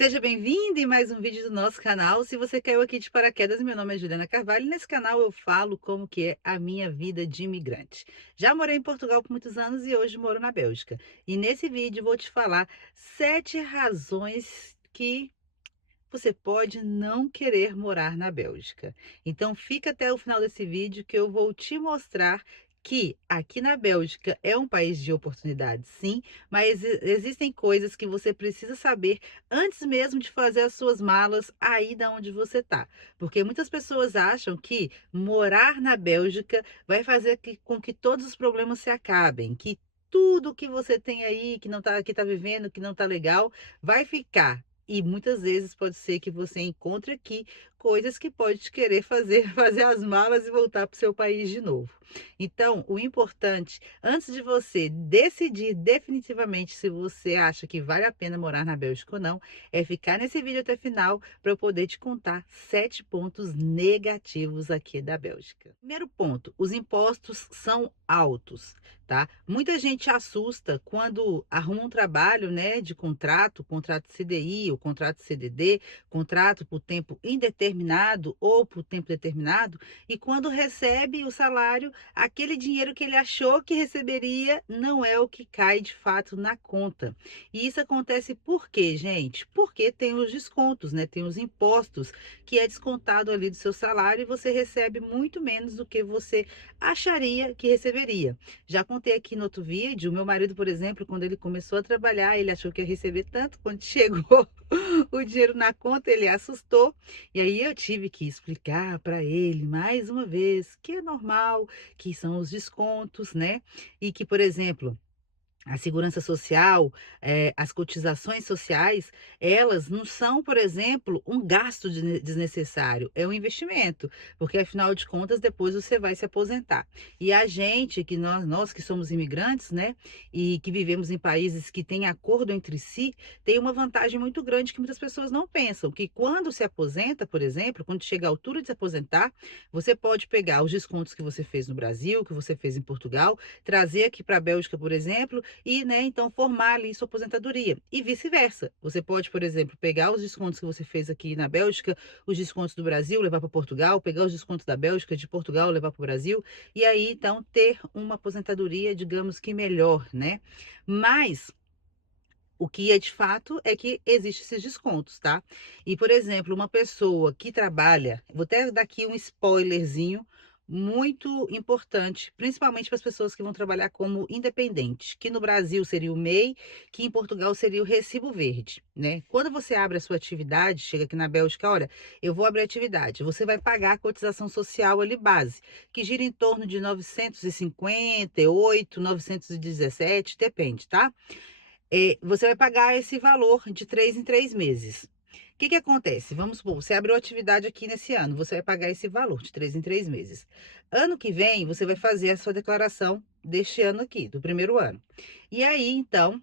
Seja bem-vindo em mais um vídeo do nosso canal. Se você caiu aqui de paraquedas, meu nome é Juliana Carvalho e nesse canal eu falo como que é a minha vida de imigrante. Já morei em Portugal por muitos anos e hoje moro na Bélgica. E nesse vídeo vou te falar 7 razões que você pode não querer morar na Bélgica. Então fica até o final desse vídeo que eu vou te mostrar que aqui na Bélgica é um país de oportunidades, sim, mas existem coisas que você precisa saber antes mesmo de fazer as suas malas aí da onde você está. Porque muitas pessoas acham que morar na Bélgica vai fazer com que todos os problemas se acabem, que tudo que você tem aí, que tá vivendo, que não tá legal, vai ficar. E muitas vezes pode ser que você encontre aqui coisas que pode te querer fazer, fazer as malas e voltar para o seu país de novo. Então, o importante, antes de você decidir definitivamente se você acha que vale a pena morar na Bélgica ou não, é ficar nesse vídeo até o final para eu poder te contar 7 pontos negativos aqui da Bélgica. Primeiro ponto, os impostos são altos, tá? Muita gente assusta quando arruma um trabalho, né, de contrato CDI ou contrato CDD, contrato por tempo indeterminado ou por tempo determinado, e quando recebe o salário, aquele dinheiro que ele achou que receberia não é o que cai de fato na conta. E isso acontece por quê, gente? Porque tem os descontos, né? Tem os impostos que é descontado ali do seu salário e você recebe muito menos do que você acharia que receberia. Já contei aqui no outro vídeo, meu marido, por exemplo, quando ele começou a trabalhar, ele achou que ia receber tanto, quando chegou o dinheiro na conta, ele assustou. E aí eu tive que explicar para ele mais uma vez que é normal, que são os descontos, né? E que, por exemplo, a segurança social, as cotizações sociais, elas não são, por exemplo, um gasto desnecessário, é um investimento, porque afinal de contas depois você vai se aposentar. E a gente, que nós que somos imigrantes, né, e que vivemos em países que têm acordo entre si, tem uma vantagem muito grande que muitas pessoas não pensam, que quando se aposenta, por exemplo, quando chega a altura de se aposentar, você pode pegar os descontos que você fez no Brasil, que você fez em Portugal, trazer aqui para a Bélgica, por exemplo, e, né, então formar ali sua aposentadoria. E vice-versa. Você pode, por exemplo, pegar os descontos que você fez aqui na Bélgica, os descontos do Brasil, levar para Portugal, pegar os descontos da Bélgica, de Portugal, levar para o Brasil, e aí então ter uma aposentadoria, digamos que melhor, né? Mas o que é de fato é que existem esses descontos, tá? E, por exemplo, uma pessoa que trabalha, vou até dar aqui um spoilerzinho muito importante, principalmente para as pessoas que vão trabalhar como independente, que no Brasil seria o MEI, que em Portugal seria o Recibo Verde, né? Quando você abre a sua atividade, chega aqui na Bélgica, olha, eu vou abrir atividade, você vai pagar a cotização social ali base, que gira em torno de 958, 917, depende, tá? Você vai pagar esse valor de 3 em 3 meses. O que que acontece? Vamos supor, você abriu atividade aqui nesse ano, você vai pagar esse valor de 3 em 3 meses. Ano que vem, você vai fazer a sua declaração deste ano aqui, do primeiro ano. E aí, então,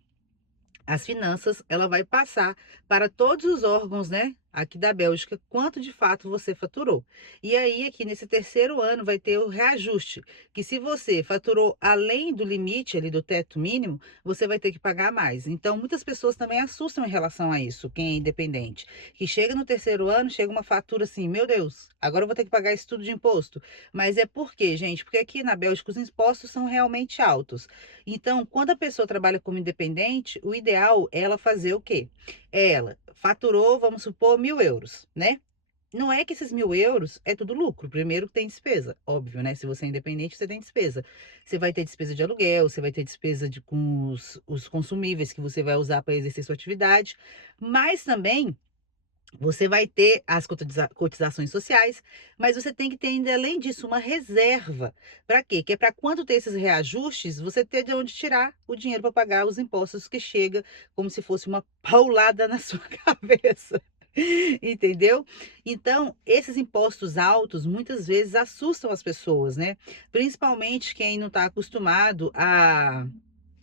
as finanças, ela vai passar para todos os órgãos, né, aqui da Bélgica, quanto de fato você faturou. E aí, aqui nesse terceiro ano, vai ter o reajuste, que se você faturou além do limite ali do teto mínimo, você vai ter que pagar mais. Então, muitas pessoas também assustam em relação a isso, quem é independente, que chega no terceiro ano, chega uma fatura assim, meu Deus, agora eu vou ter que pagar isso tudo de imposto. Mas é por quê, gente? Porque aqui na Bélgica os impostos são realmente altos. Então, quando a pessoa trabalha como independente, o ideal é ela fazer o quê? Ela faturou, vamos supor, 1.000 euros, né? Não é que esses 1.000 euros é tudo lucro. Primeiro tem despesa, óbvio, né? Se você é independente, você tem despesa. Você vai ter despesa de aluguel, você vai ter despesa com os consumíveis que você vai usar para exercer sua atividade, mas também você vai ter as cotizações sociais, mas você tem que ter ainda, além disso, uma reserva. Para quê? Que é para quando ter esses reajustes, você ter de onde tirar o dinheiro para pagar os impostos que chega como se fosse uma paulada na sua cabeça. Entendeu? Então, esses impostos altos muitas vezes assustam as pessoas, né? Principalmente quem não está acostumado a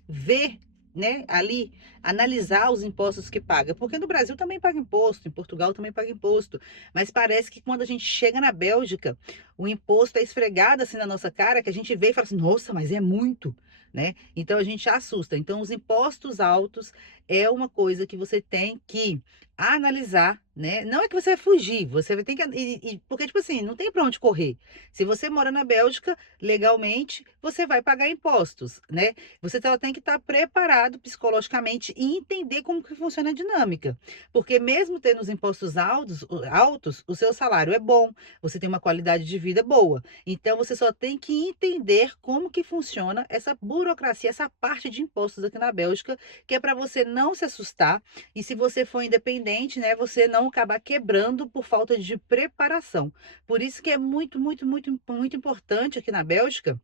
ver, né, ali, analisar os impostos que paga, porque no Brasil também paga imposto, em Portugal também paga imposto, mas parece que quando a gente chega na Bélgica, o imposto é esfregado assim na nossa cara, que a gente vê e fala assim, nossa, mas é muito, né? Então a gente assusta. Então os impostos altos é uma coisa que você tem que analisar, né? Não é que você vai fugir, você vai ter que. Porque, tipo assim, não tem pra onde correr. Se você mora na Bélgica, legalmente, você vai pagar impostos, né? Você tem que estar preparado psicologicamente e entender como que funciona a dinâmica. Porque mesmo tendo os impostos altos, o seu salário é bom, você tem uma qualidade de vida boa. Então, você só tem que entender como que funciona essa burocracia, essa parte de impostos aqui na Bélgica, que é para você não se assustar e se você for independente, né, você não acabar quebrando por falta de preparação. Por isso que é muito, muito, muito, muito importante aqui na Bélgica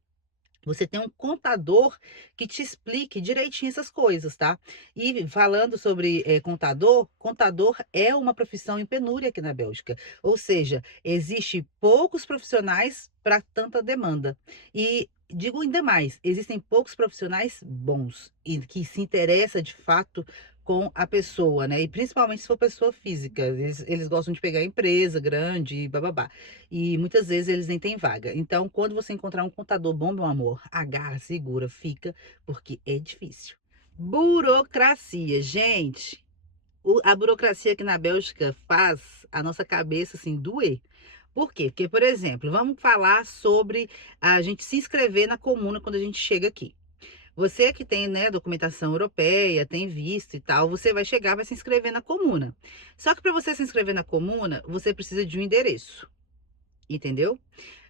você tem um contador que te explique direitinho essas coisas, tá? E falando sobre contador, contador é uma profissão em penúria aqui na Bélgica. Ou seja, existe poucos profissionais para tanta demanda. E digo ainda mais, existem poucos profissionais bons e que se interessa de fato com a pessoa, né? E principalmente se for pessoa física. Eles gostam de pegar empresa grande e bababá. E muitas vezes eles nem têm vaga. Então, quando você encontrar um contador bom, meu amor, agarra, segura, fica, porque é difícil. Burocracia, gente. A burocracia aqui na Bélgica faz a nossa cabeça assim doer. Por quê? Porque, por exemplo, vamos falar sobre a gente se inscrever na comuna quando a gente chega aqui. Você que tem, né, documentação europeia, tem visto e tal, você vai chegar, vai se inscrever na comuna. Só que para você se inscrever na comuna, você precisa de um endereço, entendeu?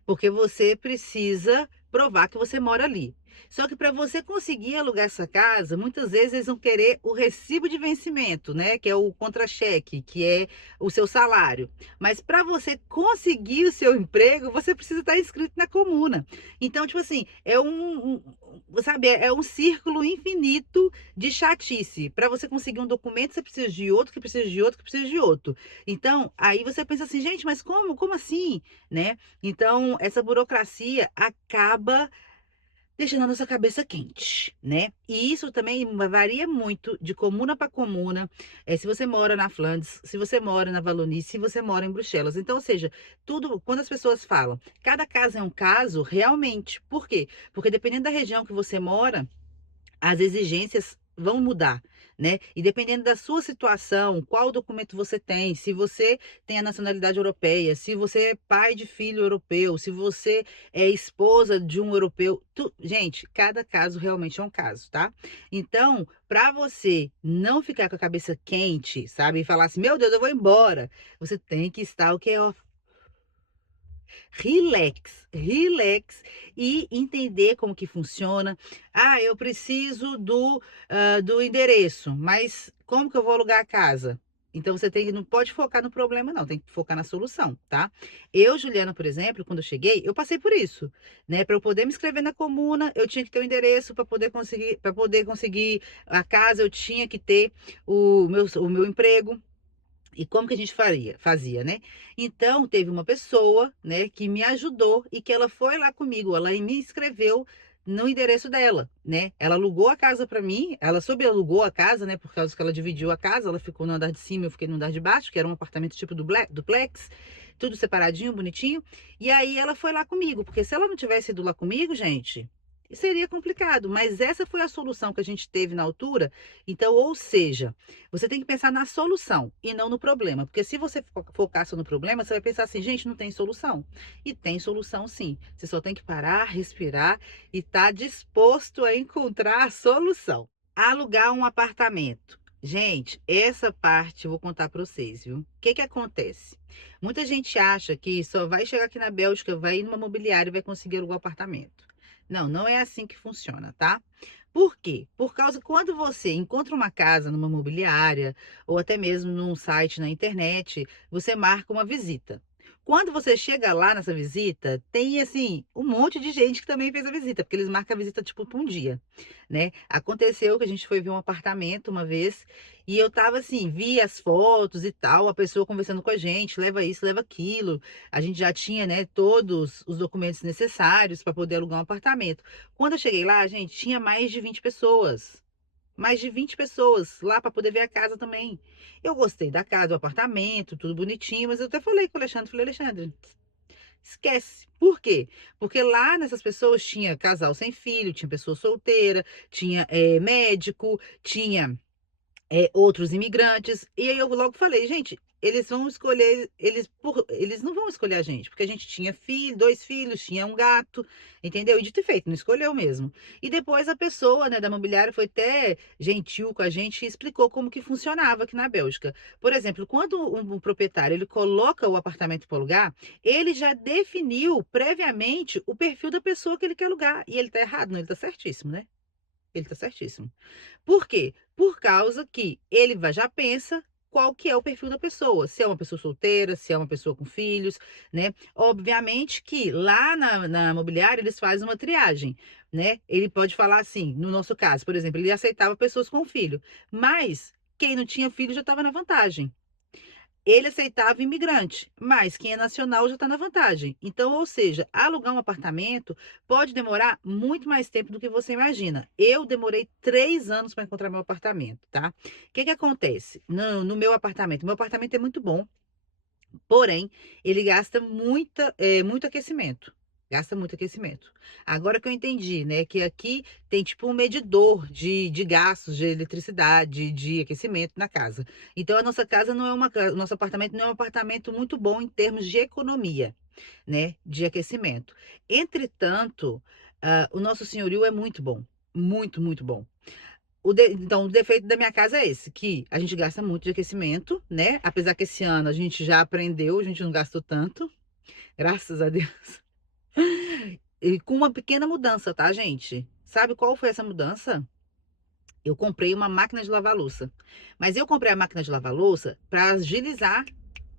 Porque você precisa provar que você mora ali. Só que para você conseguir alugar essa casa, muitas vezes eles vão querer o recibo de vencimento, né? Que é o contra-cheque, que é o seu salário. Mas para você conseguir o seu emprego, você precisa estar inscrito na comuna. Então, tipo assim, sabe, é um círculo infinito de chatice. Para você conseguir um documento, você precisa de outro, que precisa de outro, que precisa de outro. Então, aí você pensa assim, gente, mas como? Como assim? Né? Então, essa burocracia acaba deixando a nossa cabeça quente, né? E isso também varia muito de comuna para comuna. Se você mora na Flandres, se você mora na Wallonie, se você mora em Bruxelas. Então, ou seja, tudo, quando as pessoas falam, cada caso é um caso, realmente. Por quê? Porque dependendo da região que você mora, as exigências vão mudar, né? E dependendo da sua situação, qual documento você tem, se você tem a nacionalidade europeia, se você é pai de filho europeu, se você é esposa de um europeu, gente, cada caso realmente é um caso, tá? Então, para você não ficar com a cabeça quente, sabe, e falar assim, meu Deus, eu vou embora, você tem que estar o que é relax, relax e entender como que funciona. Ah, eu preciso do endereço, mas como que eu vou alugar a casa? Então você não pode focar no problema, não, tem que focar na solução, tá? Eu, Juliana, por exemplo, quando eu cheguei, eu passei por isso, né? Para eu poder me inscrever na comuna, eu tinha que ter o endereço para poder conseguir a casa, eu tinha que ter o meu emprego. E como que a gente fazia, né? Então, teve uma pessoa, né, que me ajudou e que ela foi lá comigo, ela me inscreveu no endereço dela, né? Ela alugou a casa para mim, ela alugou a casa, né, por causa que ela dividiu a casa, ela ficou no andar de cima, eu fiquei no andar de baixo, que era um apartamento tipo duplex, tudo separadinho, bonitinho. E aí ela foi lá comigo, porque se ela não tivesse ido lá comigo, gente, seria complicado, mas essa foi a solução que a gente teve na altura. Então, ou seja, você tem que pensar na solução e não no problema. Porque se você focar só no problema, você vai pensar assim, gente, não tem solução. E tem solução sim. Você só tem que parar, respirar e estar disposto a encontrar a solução. Alugar um apartamento. Gente, essa parte eu vou contar para vocês, viu? O que que acontece? Muita gente acha que só vai chegar aqui na Bélgica, vai ir numa imobiliária e vai conseguir alugar um apartamento. Não, não é assim que funciona, tá? Por quê? Por causa que quando você encontra uma casa numa imobiliária ou até mesmo num site na internet, você marca uma visita. Quando você chega lá nessa visita, tem assim um monte de gente que também fez a visita, porque eles marcam a visita tipo por um dia, né? Aconteceu que a gente foi ver um apartamento uma vez e eu tava assim, vi as fotos e tal, a pessoa conversando com a gente, leva isso, leva aquilo. A gente já tinha, né, todos os documentos necessários para poder alugar um apartamento. Quando eu cheguei lá, gente, tinha mais de 20 pessoas. Mais de 20 pessoas lá para poder ver a casa também. Eu gostei da casa, do apartamento, tudo bonitinho, mas eu até falei com o Alexandre, falei, Alexandre, esquece. Por quê? Porque lá nessas pessoas tinha casal sem filho, tinha pessoa solteira, tinha médico, tinha outros imigrantes. E aí eu logo falei, gente, eles vão escolher, eles não vão escolher a gente, porque a gente tinha filho, dois filhos, tinha um gato, entendeu? E dito e feito, não escolheu mesmo. E depois a pessoa, né, da imobiliária foi até gentil com a gente e explicou como que funcionava aqui na Bélgica. Por exemplo, quando um proprietário ele coloca o apartamento para alugar, ele já definiu previamente o perfil da pessoa que ele quer alugar. E ele tá errado, não, ele tá certíssimo, né? Ele tá certíssimo. Por quê? Por causa que ele já pensa qual que é o perfil da pessoa, se é uma pessoa solteira, se é uma pessoa com filhos, né? Obviamente que lá na imobiliária eles fazem uma triagem, né? Ele pode falar assim, no nosso caso, por exemplo, ele aceitava pessoas com filho, mas quem não tinha filho já estava na vantagem. Ele aceitava imigrante, mas quem é nacional já está na vantagem. Então, ou seja, alugar um apartamento pode demorar muito mais tempo do que você imagina. Eu demorei 3 anos para encontrar meu apartamento, tá? O que que acontece no meu apartamento? Meu apartamento é muito bom, porém, ele gasta muito aquecimento. Gasta muito aquecimento. Agora que eu entendi, né, que aqui tem tipo um medidor de gastos de eletricidade, de aquecimento na casa. Então a nossa casa não é o nosso apartamento não é um apartamento muito bom em termos de economia, né, de aquecimento. Entretanto, o nosso senhorio é muito bom, muito, muito bom. Então, o defeito da minha casa é esse, que a gente gasta muito de aquecimento, né? Apesar que esse ano a gente já aprendeu, a gente não gastou tanto, graças a Deus. E com uma pequena mudança, tá, gente? Sabe qual foi essa mudança? Eu comprei uma máquina de lavar louça. Mas eu comprei a máquina de lavar louça para agilizar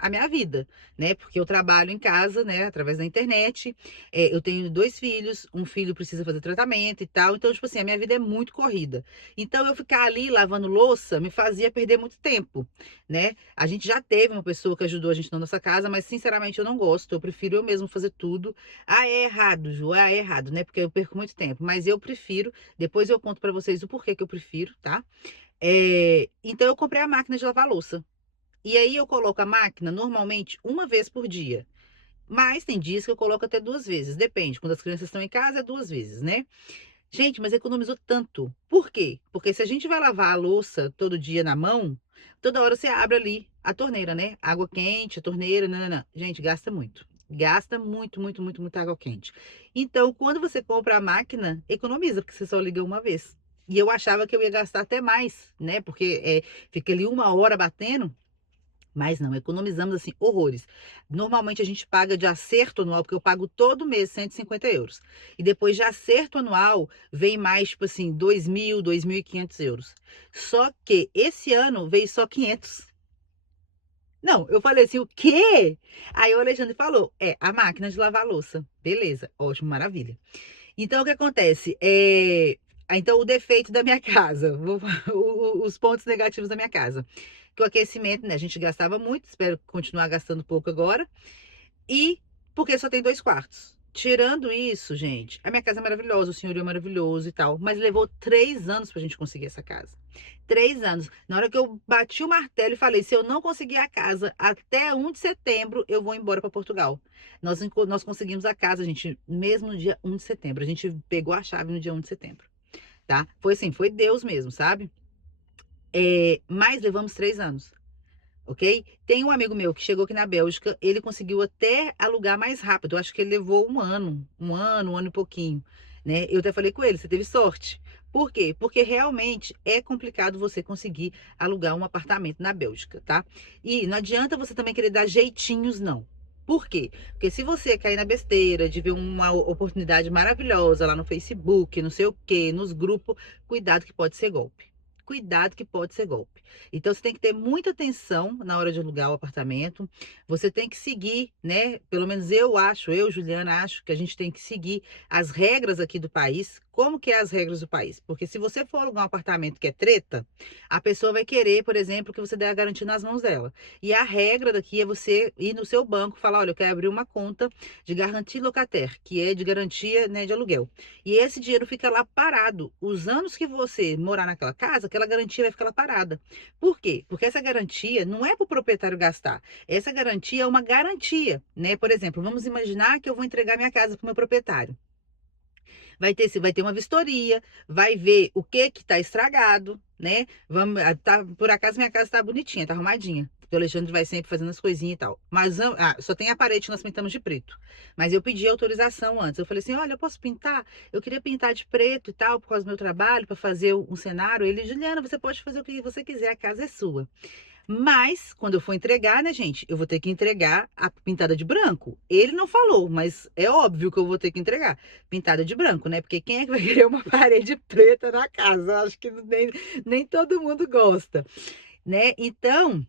a minha vida, né? Porque eu trabalho em casa, né? Através da internet. Eu tenho dois filhos, um filho precisa fazer tratamento e tal. Então, tipo assim, a minha vida é muito corrida. Então, eu ficar ali lavando louça me fazia perder muito tempo, né? A gente já teve uma pessoa que ajudou a gente na nossa casa, mas sinceramente eu não gosto. Eu prefiro eu mesmo fazer tudo. Ah, é errado, Ju, é errado, né? Porque eu perco muito tempo. Mas eu prefiro. Depois eu conto pra vocês o porquê que eu prefiro, tá? Então, eu comprei a máquina de lavar louça. E aí eu coloco a máquina normalmente uma vez por dia. Mas tem dias que eu coloco até 2 vezes. Depende. Quando as crianças estão em casa, é 2 vezes, né? Gente, mas economizou tanto. Por quê? Porque se a gente vai lavar a louça todo dia na mão, toda hora você abre ali a torneira, né? Água quente, a torneira, não, não, não. Gente, gasta muito. Gasta muito, muito, muito, muita água quente. Então, quando você compra a máquina, economiza, porque você só liga uma vez. E eu achava que eu ia gastar até mais, né? Porque fica ali 1 hora batendo. Mas não, economizamos assim horrores. Normalmente a gente paga de acerto anual, porque eu pago todo mês 150 euros. E depois de acerto anual, vem mais, tipo assim, 2.000, 2.500 euros. Só que esse ano veio só 500. Não, eu falei assim, o quê? Aí o Alexandre falou, a máquina de lavar louça. Beleza, ótimo, maravilha. Então, o que acontece? Então, o defeito da minha casa, os pontos negativos da minha casa. Que o aquecimento, né? A gente gastava muito, espero continuar gastando pouco agora. E porque só tem 2 quartos. Tirando isso, gente, a minha casa é maravilhosa, o senhorio é maravilhoso e tal, mas levou 3 anos pra gente conseguir essa casa. 3 anos. Na hora que eu bati o martelo e falei, se eu não conseguir a casa até 1 de setembro, eu vou embora para Portugal. Nós conseguimos a casa, gente, mesmo no dia 1 de setembro. A gente pegou a chave no dia 1 de setembro, tá? Foi assim, foi Deus mesmo, sabe? Mas levamos 3 anos, ok? Tem um amigo meu que chegou aqui na Bélgica, ele conseguiu até alugar mais rápido. Eu acho que ele levou um ano e pouquinho, né? Eu até falei com ele, você teve sorte. Por quê? Porque realmente é complicado você conseguir alugar um apartamento na Bélgica, tá? E não adianta você também querer dar jeitinhos, não. Por quê? Porque se você cair na besteira de ver uma oportunidade maravilhosa lá no Facebook, não sei o quê, nos grupos, cuidado que pode ser golpe. Cuidado que pode ser golpe. Então você tem que ter muita atenção na hora de alugar o apartamento. Você tem que seguir, né? Pelo menos eu, Juliana, acho que a gente tem que seguir as regras aqui do país. Como que é as regras do país? Porque se você for alugar um apartamento que é treta, a pessoa vai querer, por exemplo, que você dê a garantia nas mãos dela. E a regra daqui é você ir no seu banco e falar, olha, eu quero abrir uma conta de garantia locataire, que é de garantia, né, de aluguel. E esse dinheiro fica lá parado. Os anos que você morar naquela casa, aquela garantia vai ficar lá parada. Por quê? Porque essa garantia não é para o proprietário gastar. Essa garantia é uma garantia, né? Por exemplo, vamos imaginar que eu vou entregar minha casa para o meu proprietário. vai ter uma vistoria, vai ver o que que tá estragado, né? Vamos, tá, por acaso minha casa tá bonitinha, tá arrumadinha. O Alexandre vai sempre fazendo as coisinhas e tal. Mas só tem a parede que nós pintamos de preto. Mas eu pedi autorização antes. Eu falei assim: olha, eu posso pintar? Eu queria pintar de preto e tal, por causa do meu trabalho, para fazer um cenário. Ele, Juliana, você pode fazer o que você quiser, a casa é sua. Mas, quando eu for entregar, né, gente, eu vou ter que entregar a pintada de branco. Ele não falou, mas é óbvio que eu vou ter que entregar pintada de branco, né? Porque quem é que vai querer uma parede preta na casa? Eu acho que nem todo mundo gosta, né? Então,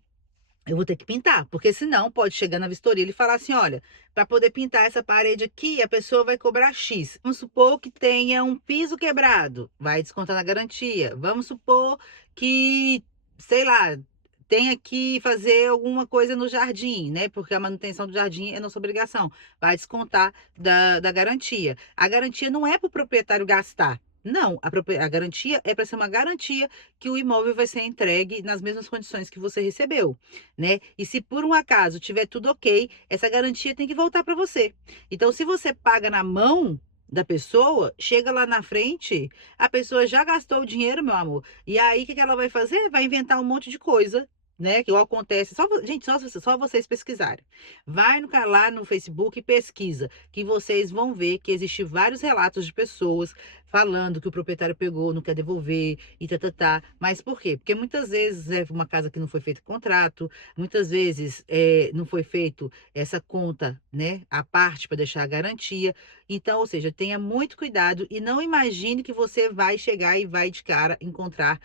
eu vou ter que pintar, porque senão pode chegar na vistoria e falar assim: olha, para poder pintar essa parede aqui, a pessoa vai cobrar X. Vamos supor que tenha um piso quebrado, vai descontar na garantia. Vamos supor que, sei lá, tenha que fazer alguma coisa no jardim, né? Porque a manutenção do jardim é nossa obrigação. Vai descontar da garantia. A garantia não é para o proprietário gastar. Não, a garantia é para ser uma garantia que o imóvel vai ser entregue nas mesmas condições que você recebeu, né? E se por um acaso tiver tudo ok, essa garantia tem que voltar para você. Então, se você paga na mão da pessoa, chega lá na frente, a pessoa já gastou o dinheiro, meu amor. E aí, o que que ela vai fazer? Vai inventar um monte de coisa. Né, que acontece, gente, só vocês pesquisarem. Vai lá no Facebook e pesquisa, que vocês vão ver que existem vários relatos de pessoas falando que o proprietário pegou, não quer devolver e tá. Mas por quê? Porque muitas vezes é uma casa que não foi feito contrato, muitas vezes não foi feito essa conta, né, a parte para deixar a garantia. Então, ou seja, tenha muito cuidado e não imagine que você vai chegar e vai de cara encontrar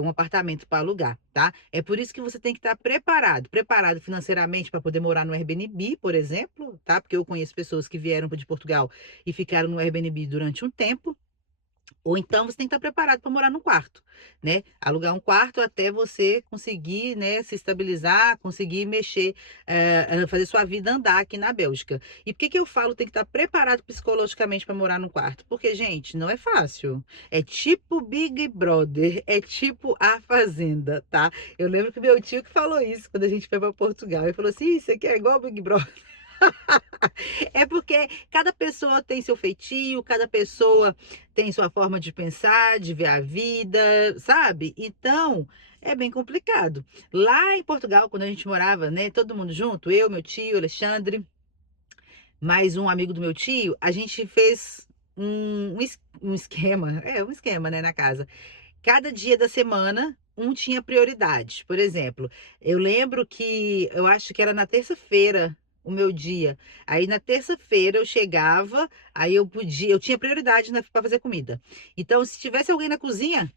um apartamento para alugar, tá? É por isso que você tem que estar preparado financeiramente para poder morar no Airbnb, por exemplo, tá? Porque eu conheço pessoas que vieram de Portugal e ficaram no Airbnb durante um tempo. Ou então você tem que estar preparado para morar num quarto, né? Alugar um quarto até você conseguir, né, se estabilizar, conseguir mexer, fazer sua vida andar aqui na Bélgica. E por que que eu falo tem que estar preparado psicologicamente para morar num quarto? Porque, gente, não é fácil. É tipo Big Brother, é tipo A Fazenda, tá? Eu lembro que meu tio que falou isso quando a gente foi para Portugal. Ele falou assim: isso aqui é igual Big Brother. É porque cada pessoa tem seu feitio, cada pessoa tem sua forma de pensar, de ver a vida, sabe? Então, é bem complicado. Lá em Portugal, quando a gente morava, né, todo mundo junto, eu, meu tio, Alexandre, mais um amigo do meu tio, a gente fez um esquema, um esquema, né, na casa. Cada dia da semana, um tinha prioridade. Por exemplo, eu lembro que eu acho que era na terça-feira o meu dia. Aí na terça-feira eu chegava, aí eu tinha prioridade para fazer comida. Então, se tivesse alguém na cozinha,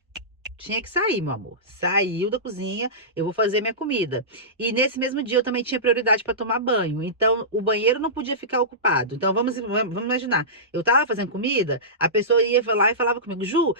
tinha que sair, meu amor. Saiu da cozinha, eu vou fazer minha comida. E nesse mesmo dia eu também tinha prioridade para tomar banho. Então, o banheiro não podia ficar ocupado. Então, vamos imaginar. Eu tava fazendo comida, a pessoa ia lá e falava comigo: Ju,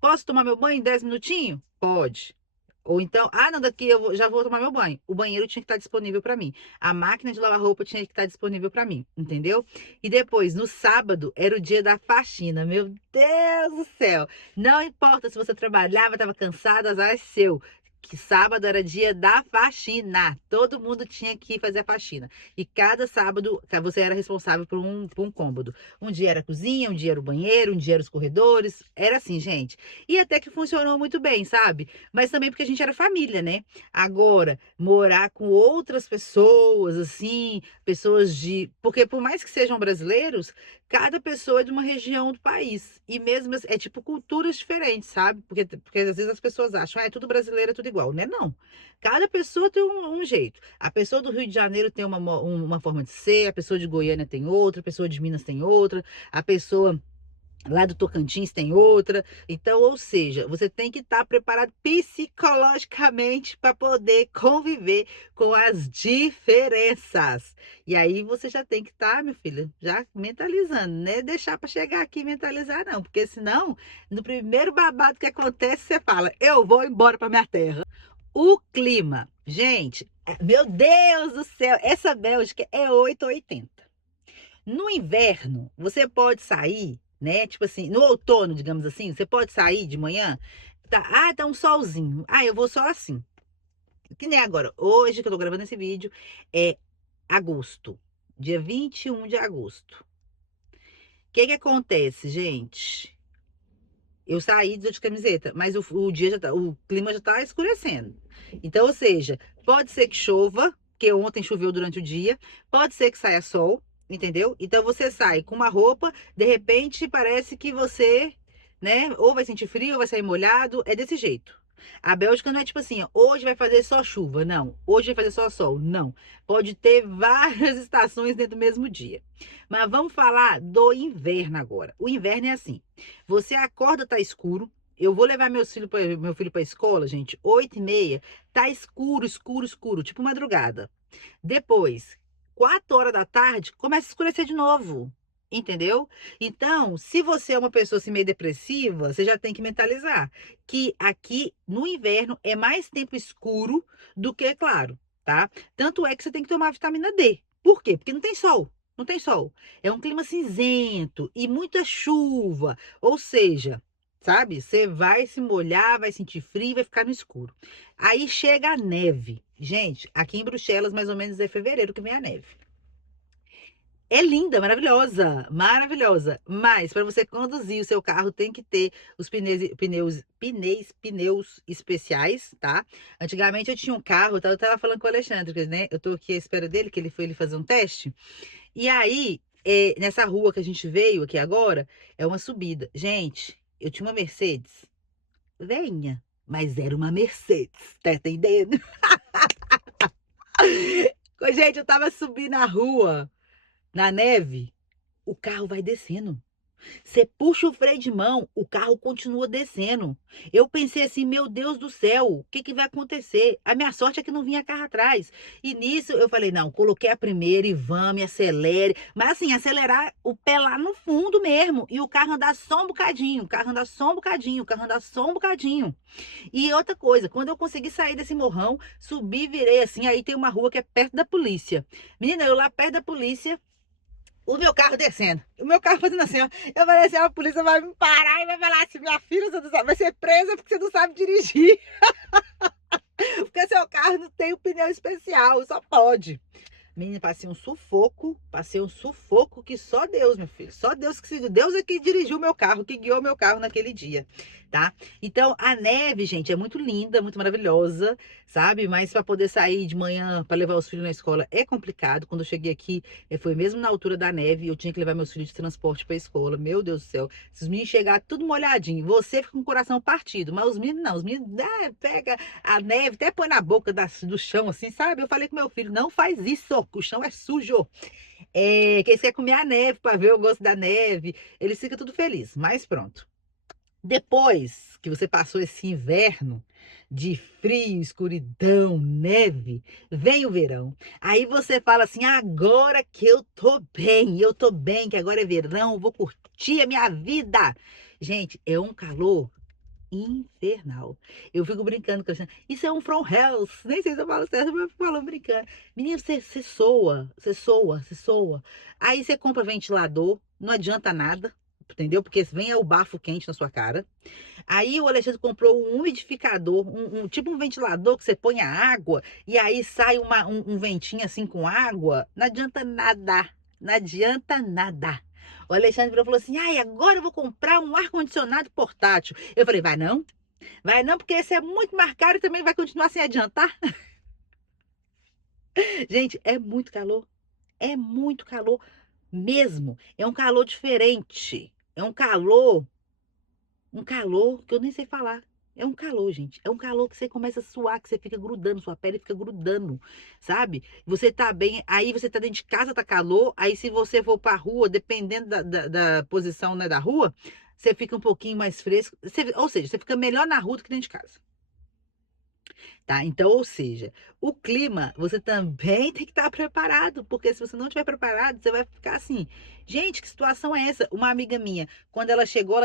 posso tomar meu banho em 10 minutinhos? Pode. Ou então, não, daqui já vou tomar meu banho. O banheiro tinha que estar disponível para mim. A máquina de lavar roupa tinha que estar disponível para mim, entendeu? E depois, no sábado, era o dia da faxina. Meu Deus do céu! Não importa se você trabalhava, estava cansado, azar é seu. Que sábado era dia da faxina. Todo mundo tinha que fazer a faxina. E cada sábado você era responsável por um cômodo. Um dia era a cozinha, um dia era o banheiro, um dia era os corredores. Era assim, gente. E até que funcionou muito bem, sabe? Mas também porque a gente era família, né? Agora, morar com outras pessoas, assim, pessoas de. Porque por mais que sejam brasileiros, cada pessoa é de uma região do país. E mesmo é tipo culturas diferentes, sabe? Porque às vezes as pessoas acham, é tudo brasileiro, é tudo igual. Não é não. Cada pessoa tem um jeito. A pessoa do Rio de Janeiro tem uma forma de ser, a pessoa de Goiânia tem outra, a pessoa de Minas tem outra, a pessoa lá do Tocantins tem outra. Então, ou seja, você tem que estar preparado psicologicamente para poder conviver com as diferenças. E aí você já tem que estar, meu filho, já mentalizando, né? Deixar para chegar aqui e mentalizar não, porque senão, no primeiro babado que acontece, você fala: "Eu vou embora para minha terra". O clima, gente, meu Deus do céu, essa Bélgica é 8 ou 80. No inverno, você pode sair, né? Tipo assim, no outono, digamos assim, você pode sair de manhã. Tá um solzinho. Eu vou só assim. Que nem agora. Hoje que eu tô gravando esse vídeo é agosto. Dia 21 de agosto. Que acontece, gente? Eu saí de camiseta, mas o dia já tá, o clima já tá escurecendo. Então, ou seja, pode ser que chova, porque ontem choveu durante o dia, pode ser que saia sol, entendeu? Então você sai com uma roupa, de repente parece que você, né, ou vai sentir frio, ou vai sair molhado, é desse jeito. A Bélgica não é tipo assim, ó, hoje vai fazer só chuva, não. Hoje vai fazer só sol, não. Pode ter várias estações dentro do mesmo dia. Mas vamos falar do inverno agora. O inverno é assim. Você acorda, tá escuro. Eu vou levar meu filho para a escola, gente, 8h30. Tá escuro, escuro, escuro, tipo madrugada. Depois, 4 horas da tarde, começa a escurecer de novo. Entendeu? Então, se você é uma pessoa assim, meio depressiva, você já tem que mentalizar que aqui no inverno é mais tempo escuro do que claro, tá? Tanto é que você tem que tomar vitamina D. Por quê? Porque não tem sol. Não tem sol. É um clima cinzento e muita chuva. Ou seja, sabe? Você vai se molhar, vai sentir frio, vai ficar no escuro. Aí chega a neve. Gente, aqui em Bruxelas, mais ou menos é fevereiro que vem a neve. É linda, maravilhosa, maravilhosa. Mas para você conduzir o seu carro tem que ter os pneus especiais, tá? Antigamente eu tinha um carro, tá? Eu tava falando com o Alexandre, né? Eu tô aqui à espera dele, que ele foi ele fazer um teste. E aí, nessa rua que a gente veio aqui agora, é uma subida. Gente, eu tinha uma Mercedes, venha, mas era uma Mercedes, tá entendendo? Gente, eu tava subindo a rua na neve, o carro vai descendo. Você puxa o freio de mão, o carro continua descendo. Eu pensei assim, meu Deus do céu, o que que vai acontecer? A minha sorte é que não vinha carro atrás. E nisso eu falei, não, coloquei a primeira e vamos, acelere. Mas assim, acelerar o pé lá no fundo mesmo. E o carro andar só um bocadinho, o carro andar só um bocadinho, o carro andar só um bocadinho. E outra coisa, quando eu consegui sair desse morrão, subi, virei assim, aí tem uma rua que é perto da polícia. Menina, eu lá perto da polícia, o meu carro descendo. O meu carro fazendo assim, ó. Eu falei assim, a polícia vai me parar e vai falar assim, minha filha, você não sabe, vai ser presa porque você não sabe dirigir. Porque seu carro não tem o pneu especial, só pode. Menina, passei um sufoco que só Deus, meu filho, só Deus que se Deus é que dirigiu o meu carro, que guiou o meu carro naquele dia, tá? Então, a neve, gente, é muito linda, muito maravilhosa, sabe? Mas para poder sair de manhã para levar os filhos na escola é complicado. Quando eu cheguei aqui, foi mesmo na altura da neve, eu tinha que levar meus filhos de transporte para a escola. Meu Deus do céu, se os meninos chegarem tudo molhadinho, você fica com o coração partido, mas os meninos não, os meninos pega a neve, até põe na boca do chão, assim, sabe? Eu falei com meu filho, não faz isso, o chão é sujo. Que eles querem comer a neve para ver o gosto da neve. Eles ficam tudo felizes, mas pronto. Depois que você passou esse inverno de frio, escuridão, neve, vem o verão. Aí você fala assim: agora que eu tô bem, que agora é verão, vou curtir a minha vida. Gente, é um calor infernal. Eu fico brincando com a gente. Isso é um from hell. Nem sei se eu falo certo, mas eu fico falando brincando. Menino, você soa, você soa, você soa. Aí você compra ventilador, não adianta nada. Entendeu? Porque vem o bafo quente na sua cara. Aí o Alexandre comprou um umidificador, tipo um ventilador que você põe a água e aí sai um ventinho assim com água. Não adianta nada. Não adianta nada. O Alexandre falou assim: ai, agora eu vou comprar um ar-condicionado portátil. Eu falei: vai não? Vai não, porque esse é muito mais caro e também vai continuar sem adiantar. Gente, é muito calor. É muito calor mesmo. É um calor diferente. É um calor que eu nem sei falar. É um calor, gente. É um calor que você começa a suar, que você fica grudando, sua pele fica grudando, sabe? Você tá bem, aí você tá dentro de casa, tá calor, aí se você for pra rua, dependendo da posição, né, da rua, você fica um pouquinho mais fresco. Ou seja, você fica melhor na rua do que dentro de casa. Tá? Então, ou seja, o clima você também tem que estar preparado, porque se você não estiver preparado, você vai ficar assim. Gente, que situação é essa? Uma amiga minha, quando ela chegou,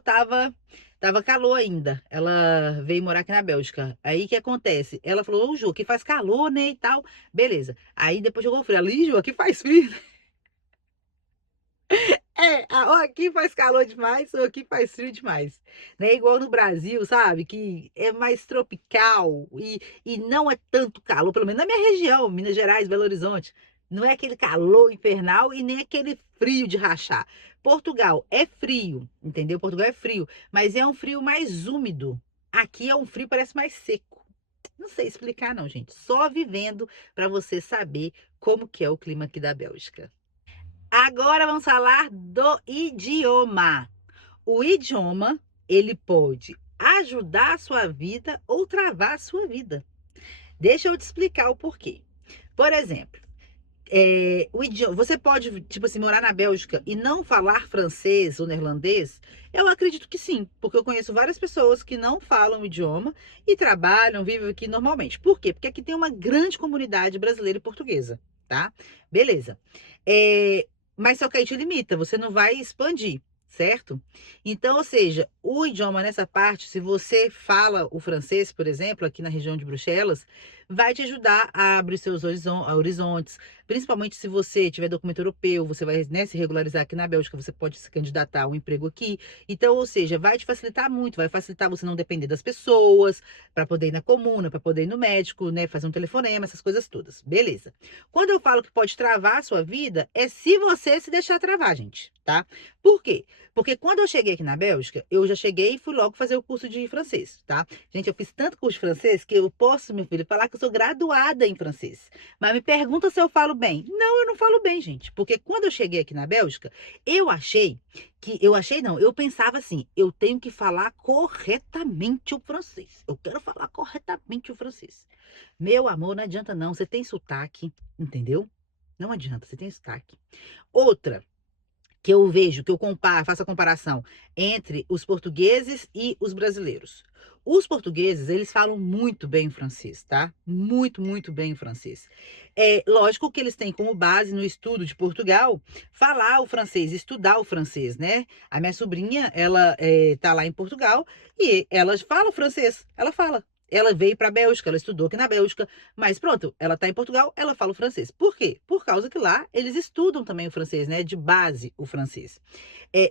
tava calor ainda. Ela veio morar aqui na Bélgica. Aí o que acontece? Ela falou: Ô, Ju, aqui faz calor, né? E tal. Beleza. Aí depois jogou frio. Ela, Ju, aqui faz frio. Ou aqui faz calor demais, ou aqui faz frio demais. Não é igual no Brasil, sabe? Que é mais tropical e não é tanto calor, pelo menos na minha região, Minas Gerais, Belo Horizonte. Não é aquele calor infernal e nem aquele frio de rachar. Portugal é frio, entendeu? Portugal é frio, mas é um frio mais úmido. Aqui é um frio, parece mais seco. Não sei explicar não, gente. Só vivendo para você saber como que é o clima aqui da Bélgica. Agora vamos falar do idioma. O idioma, ele pode ajudar a sua vida ou travar a sua vida. Deixa eu te explicar o porquê. Por exemplo, o idioma, você pode, tipo assim, morar na Bélgica e não falar francês ou neerlandês? Eu acredito que sim, porque eu conheço várias pessoas que não falam o idioma e trabalham, vivem aqui normalmente. Por quê? Porque aqui tem uma grande comunidade brasileira e portuguesa, tá? Beleza. É, mas só que aí te limita, você não vai expandir, certo? Então, ou seja, o idioma nessa parte, se você fala o francês, por exemplo, aqui na região de Bruxelas, vai te ajudar a abrir seus horizontes. Principalmente se você tiver documento europeu, você vai, né, se regularizar aqui na Bélgica, você pode se candidatar a um emprego aqui. Então, ou seja, vai te facilitar muito, vai facilitar você não depender das pessoas, para poder ir na comuna, para poder ir no médico, né, fazer um telefonema, essas coisas todas. Beleza. Quando eu falo que pode travar a sua vida, é se você se deixar travar, gente, tá? Por quê? Porque quando eu cheguei aqui na Bélgica, eu já cheguei e fui logo fazer o curso de francês, tá? Gente, eu fiz tanto curso de francês que eu posso, meu filho, falar que eu sou graduada em francês. Mas me pergunta se eu falo bem. Não, eu não falo bem, gente. Porque quando eu cheguei aqui na Bélgica, eu pensava assim, eu tenho que falar corretamente o francês. Eu quero falar corretamente o francês. Meu amor, não adianta não, você tem sotaque, entendeu? Não adianta, você tem sotaque. Outra, que eu vejo, que eu comparo, faço a comparação entre os portugueses e os brasileiros. Os portugueses, eles falam muito bem o francês, tá? Muito, muito bem o francês. É lógico que eles têm como base no estudo de Portugal falar o francês, estudar o francês, né? A minha sobrinha, ela tá lá em Portugal e ela fala o francês, ela fala. Ela veio para a Bélgica, ela estudou aqui na Bélgica, mas pronto, ela está em Portugal, ela fala o francês. Por quê? Por causa que lá eles estudam também o francês, né? De base o francês.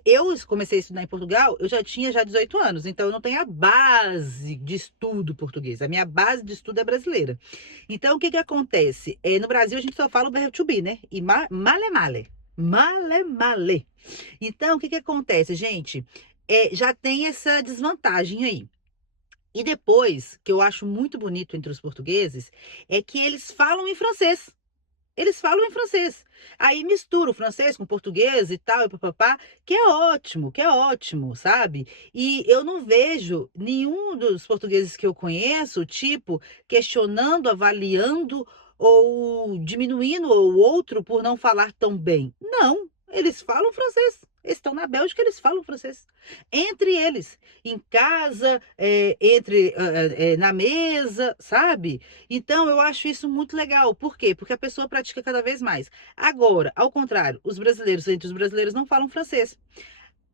Eu comecei a estudar em Portugal, eu já tinha 18 anos, então eu não tenho a base de estudo português. A minha base de estudo é brasileira. Então, o que que acontece? No Brasil, a gente só fala o verbo to be, né? E male male. Male male. Então, o que que acontece, gente? Já tem essa desvantagem aí. E depois, que eu acho muito bonito entre os portugueses, é que eles falam em francês. Eles falam em francês. Aí mistura o francês com o português e tal, e papapá, que é ótimo, sabe? E eu não vejo nenhum dos portugueses que eu conheço, tipo, questionando, avaliando ou diminuindo o outro por não falar tão bem. Não, eles falam francês. Eles estão na Bélgica, eles falam francês. Entre eles, em casa, na mesa, sabe? Então, eu acho isso muito legal. Por quê? Porque a pessoa pratica cada vez mais. Agora, ao contrário, entre os brasileiros não falam francês.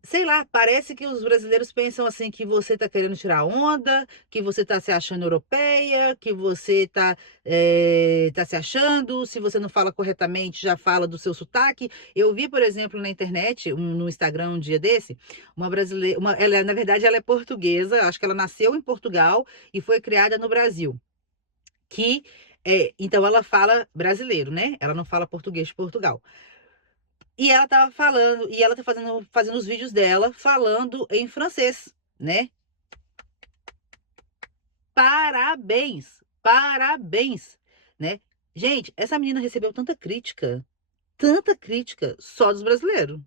Sei lá, parece que os brasileiros pensam assim que você tá querendo tirar onda, que você tá se achando europeia, que você tá se achando, se você não fala corretamente, já fala do seu sotaque. Eu vi, por exemplo, na internet, no Instagram, um dia desse, uma brasileira, na verdade, ela é portuguesa, acho que ela nasceu em Portugal e foi criada no Brasil. Então ela fala brasileiro, né? Ela não fala português de Portugal. E ela tava falando, e ela tá fazendo os vídeos dela falando em francês, né? Parabéns, parabéns, né? Gente, essa menina recebeu tanta crítica só dos brasileiros.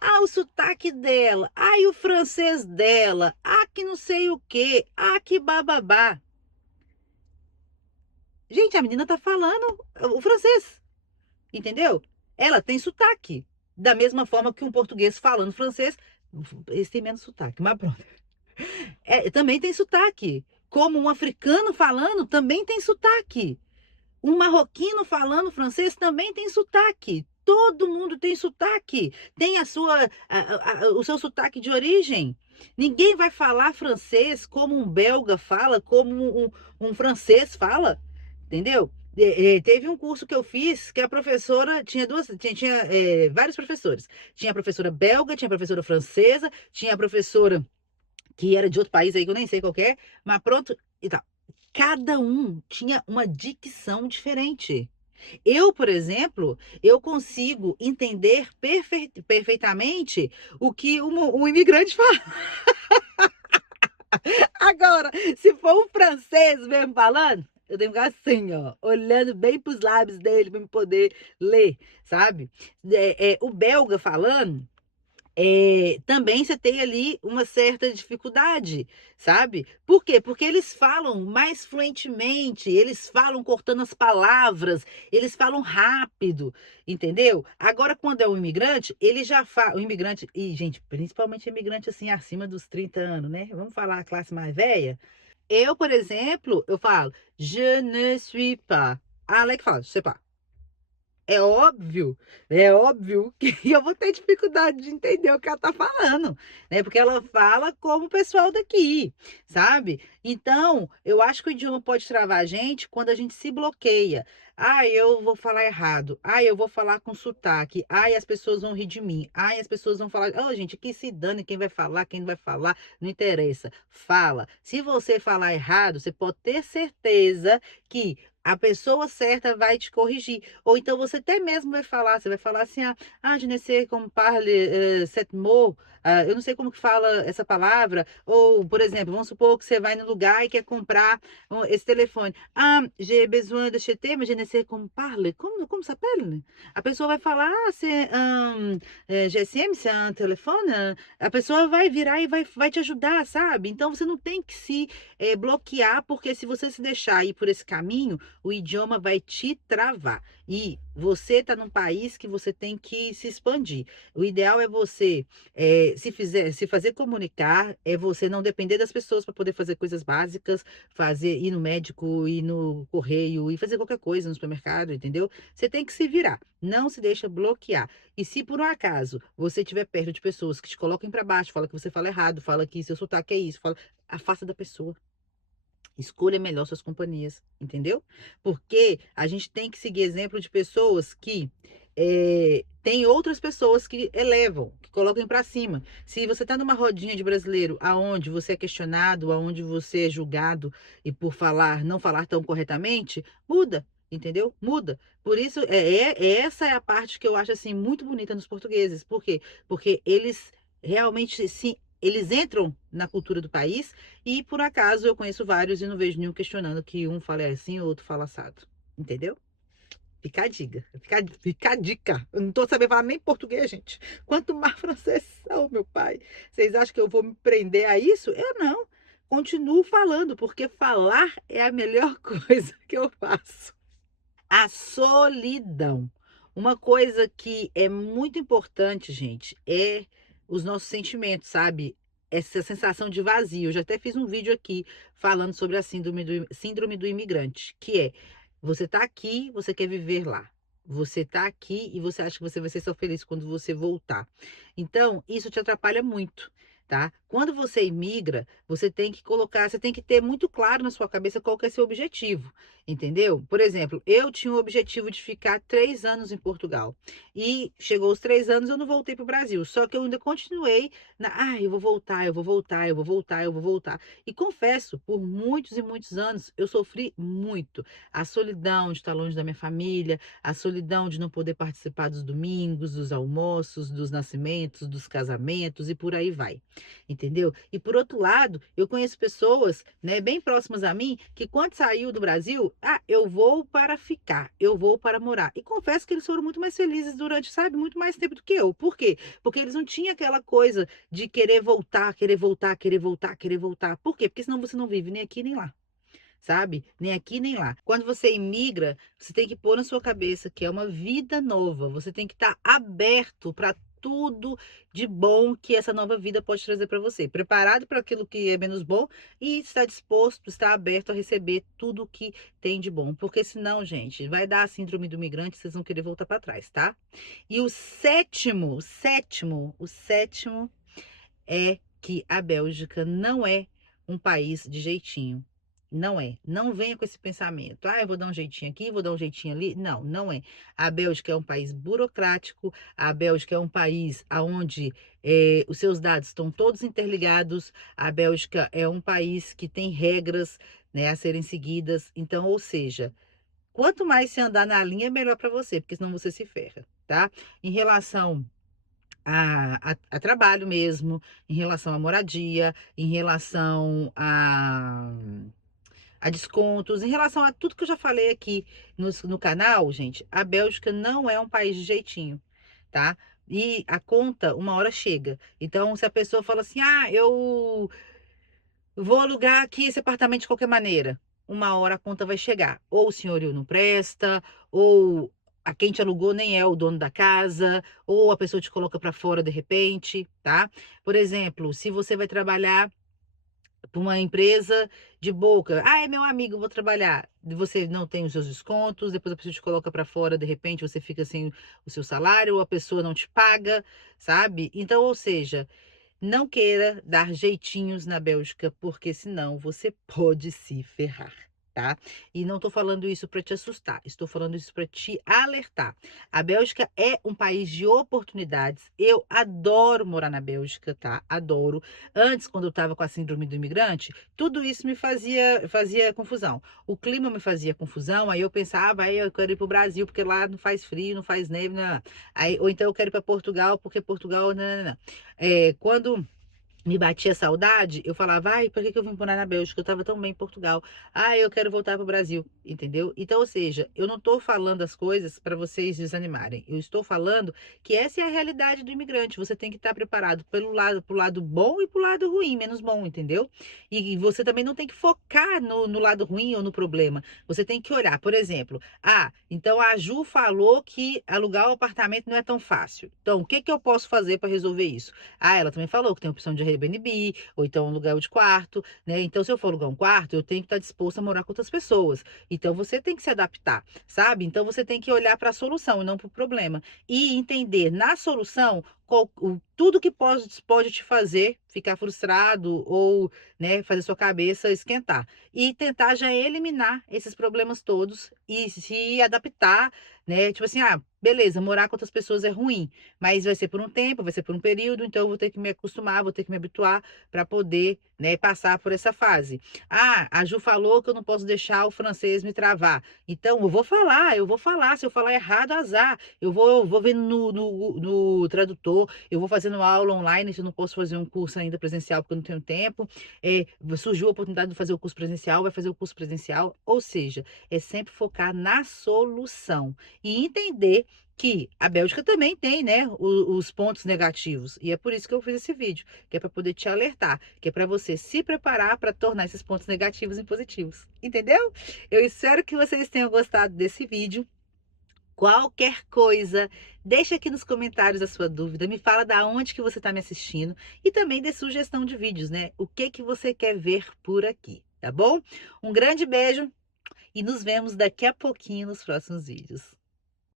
Ah, o sotaque dela, ai, o francês dela, ah, que não sei o quê, ah, que bababá. Gente, a menina tá falando o francês, entendeu? Ela tem sotaque. Da mesma forma que um português falando francês, eles têm menos sotaque, mas pronto. Também tem sotaque. Como um africano falando, também tem sotaque. Um marroquino falando francês também tem sotaque. Todo mundo tem sotaque. Tem o seu sotaque de origem. Ninguém vai falar francês como um belga fala, como um francês fala. Entendeu? Teve um curso que eu fiz que a professora tinha vários professores. Tinha a professora belga, tinha a professora francesa, tinha a professora que era de outro país aí que eu nem sei qual que é, mas pronto e tal. Cada um tinha uma dicção diferente. Eu, por exemplo, eu consigo entender perfeitamente o que um imigrante fala. Agora, se for um francês mesmo falando, eu tenho que ficar assim, ó, olhando bem para os lábios dele para me poder ler, sabe? O belga falando, também você tem ali uma certa dificuldade, sabe? Por quê? Porque eles falam mais fluentemente, eles falam cortando as palavras, eles falam rápido, entendeu? Agora, quando é um imigrante, ele já fala. O imigrante, e, gente, principalmente imigrante assim, acima dos 30 anos, né? Vamos falar a classe mais velha. Eu, por exemplo, eu falo, je ne suis pas. A Alec fala, je sais pas. É óbvio que eu vou ter dificuldade de entender o que ela tá falando, né? Porque ela fala como o pessoal daqui, sabe? Então, eu acho que o idioma pode travar a gente quando a gente se bloqueia. Ah, eu vou falar errado. Ah, eu vou falar com sotaque. Ah, as pessoas vão rir de mim. Ah, as pessoas vão falar. Oh, gente, que se dane quem vai falar, quem não vai falar, não interessa. Fala. Se você falar errado, você pode ter certeza que a pessoa certa vai te corrigir. Ou então você até mesmo vai falar, você vai falar assim, je ne sais como parle cet mot, eu não sei como que fala essa palavra. Ou, por exemplo, vamos supor que você vai no lugar e quer comprar esse telefone. Ah, j'ai besoin de acheter, mais je ne sais como parle. Como s'appelle? A pessoa vai falar, c'est GSM, c'est un telefone. A pessoa vai virar e vai te ajudar, sabe? Então você não tem que se bloquear, porque se você se deixar ir por esse caminho, o idioma vai te travar. E você está num país que você tem que se expandir. O ideal é você se fazer comunicar, é você não depender das pessoas para poder fazer coisas básicas, ir no médico, ir no correio, e fazer qualquer coisa no supermercado, entendeu? Você tem que se virar. Não se deixa bloquear. E se por um acaso você estiver perto de pessoas que te coloquem para baixo, fala que você fala errado, fala que seu sotaque é isso, afasta da pessoa. Escolha melhor suas companhias, entendeu? Porque a gente tem que seguir exemplo de pessoas que tem outras pessoas que elevam, que colocam para cima. Se você está numa rodinha de brasileiro, aonde você é questionado, aonde você é julgado e por falar, não falar tão corretamente, muda, entendeu? Muda. Por isso, essa é a parte que eu acho assim muito bonita nos portugueses. Por quê? Porque eles realmente eles entram na cultura do país e por acaso eu conheço vários e não vejo nenhum questionando que um fala assim e o outro fala assado. Entendeu? Fica a dica. Fica a dica. Eu não tô sabendo falar nem português, gente. Quanto mais francês, oh, meu pai. Vocês acham que eu vou me prender a isso? Eu não. Continuo falando, porque falar é a melhor coisa que eu faço. A solidão. Uma coisa que é muito importante, gente, é os nossos sentimentos, sabe? Essa sensação de vazio. Eu já até fiz um vídeo aqui falando sobre a síndrome do imigrante, que é você tá aqui, você quer viver lá. Você tá aqui e você acha que você vai ser só feliz quando você voltar. Então, isso te atrapalha muito, tá? Quando você imigra, você tem que ter muito claro na sua cabeça qual que é seu objetivo. Entendeu? Por exemplo, eu tinha o objetivo de ficar 3 anos em Portugal. E chegou os 3 anos, eu não voltei para o Brasil. Só que eu ainda continuei eu vou voltar, eu vou voltar, eu vou voltar, eu vou voltar. E confesso, por muitos e muitos anos, eu sofri muito. A solidão de estar longe da minha família, a solidão de não poder participar dos domingos, dos almoços, dos nascimentos, dos casamentos e por aí vai. Entendeu? E por outro lado, eu conheço pessoas, né, bem próximas a mim, que quando saiu do Brasil, eu vou para ficar, eu vou para morar. E confesso que eles foram muito mais felizes durante, sabe, muito mais tempo do que eu. Por quê? Porque eles não tinham aquela coisa de querer voltar, querer voltar, querer voltar, querer voltar. Por quê? Porque senão você não vive nem aqui nem lá. Sabe? Nem aqui nem lá. Quando você imigra, você tem que pôr na sua cabeça que é uma vida nova. Você tem que estar aberto para tudo de bom que essa nova vida pode trazer para você. Preparado para aquilo que é menos bom e está disposto, está aberto a receber tudo que tem de bom. Porque senão, gente, vai dar a síndrome do migrante, vocês vão querer voltar para trás, tá? E o sétimo é que a Bélgica não é um país de jeitinho. Não é. Não venha com esse pensamento. Eu vou dar um jeitinho aqui, vou dar um jeitinho ali. Não, não é. A Bélgica é um país burocrático. A Bélgica é um país onde os seus dados estão todos interligados. A Bélgica é um país que tem regras, né, a serem seguidas. Então, ou seja, Quanto mais você andar na linha, melhor para você, porque senão você se ferra, tá? Em relação a trabalho mesmo, em relação à moradia, em relação a descontos, em relação a tudo que eu já falei aqui no canal, gente, a Bélgica não é um país de jeitinho, tá? E a conta, uma hora chega. Então, se a pessoa fala assim, eu vou alugar aqui esse apartamento de qualquer maneira, uma hora a conta vai chegar. Ou o senhorio não presta, ou a quem te alugou nem é o dono da casa, ou a pessoa te coloca para fora de repente, tá? Por exemplo, se você vai trabalhar para uma empresa de boca. É meu amigo, vou trabalhar. Você não tem os seus descontos, depois a pessoa te coloca para fora, de repente você fica sem o seu salário, ou a pessoa não te paga, sabe? Então, ou seja, não queira dar jeitinhos na Bélgica, porque senão você pode se ferrar, tá? E não estou falando isso para te assustar, estou falando isso para te alertar. A Bélgica é um país de oportunidades. Eu adoro morar na Bélgica, tá? Adoro. Antes, quando eu estava com a síndrome do imigrante, tudo isso me fazia confusão. O clima me fazia confusão, aí eu pensava, aí eu quero ir para o Brasil, porque lá não faz frio, não faz neve, não. Aí, ou então eu quero ir para Portugal, porque Portugal, não. Quando me batia saudade, eu falava, por que que eu vim morar na Bélgica? Eu estava tão bem em Portugal. Eu quero voltar para o Brasil, entendeu? Então, ou seja, eu não estou falando as coisas para vocês desanimarem. Eu estou falando que essa é a realidade do imigrante. Você tem que estar preparado pro lado bom e pro lado ruim, menos bom, entendeu? E você também não tem que focar no lado ruim ou no problema. Você tem que olhar, por exemplo, então a Ju falou que alugar o apartamento não é tão fácil. Então, o que que eu posso fazer para resolver isso? Ela também falou que tem a opção de Airbnb, ou então aluguel de quarto, né? Então, se eu for alugar um quarto, eu tenho que estar disposta a morar com outras pessoas. Então, você tem que se adaptar, sabe? Então, você tem que olhar para a solução e não para o problema. E entender na solução tudo que pode te fazer ficar frustrado ou, né, fazer sua cabeça esquentar. E tentar já eliminar esses problemas todos e se adaptar, né? Tipo assim, beleza, morar com outras pessoas é ruim, mas vai ser por um tempo, vai ser por um período, então eu vou ter que me acostumar, vou ter que me habituar para poder, né, passar por essa fase. A Ju falou que eu não posso deixar o francês me travar. Então eu vou falar, se eu falar errado, azar. Eu vou vendo no tradutor, eu vou fazendo aula online, se eu não posso fazer um curso ainda presencial porque eu não tenho tempo. Surgiu a oportunidade de fazer o curso presencial, vai fazer o curso presencial, ou seja, é sempre focar na solução e entender que a Bélgica também tem, né, os pontos negativos. E é por isso que eu fiz esse vídeo, que é para poder te alertar, que é para você se preparar para tornar esses pontos negativos em positivos. Entendeu? Eu espero que vocês tenham gostado desse vídeo. Qualquer coisa, deixa aqui nos comentários a sua dúvida, me fala da onde que você está me assistindo e também dê sugestão de vídeos, né? O que que você quer ver por aqui, tá bom? Um grande beijo e nos vemos daqui a pouquinho nos próximos vídeos.